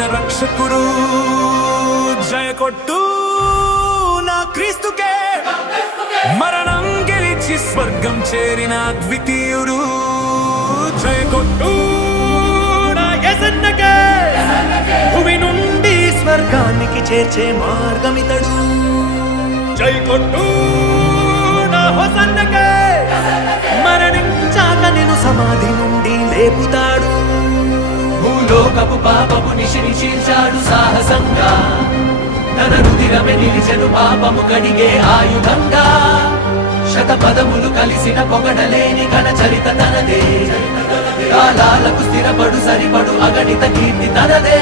పుట్టిన రక్షకుడు జయ కొట్టు నా క్రీస్తుకే మరణం గెలిచి స్వర్గం చేరిన ద్వితీయుడు జయ కొట్టు నా యేసన్నకే భూమి నుండి స్వర్గానికి చేర్చే మార్గమితడు జై కొట్టు నా హోసన్నకే మరణించాక నిన్ను సమాధి నుండి లేపుతాడు భూలోకపు పాపపు నిశిని చీల్చాడు సాహసంగా తన రుధిరమే నిలిచెను పాపము కడిగే ఆయుధంగా శతపదములు కలిసిన పొగడలేని ఘన చరిత తనదే కాలాలకు స్థిరపడు సరిపడు అగణిత కీర్తి తనదే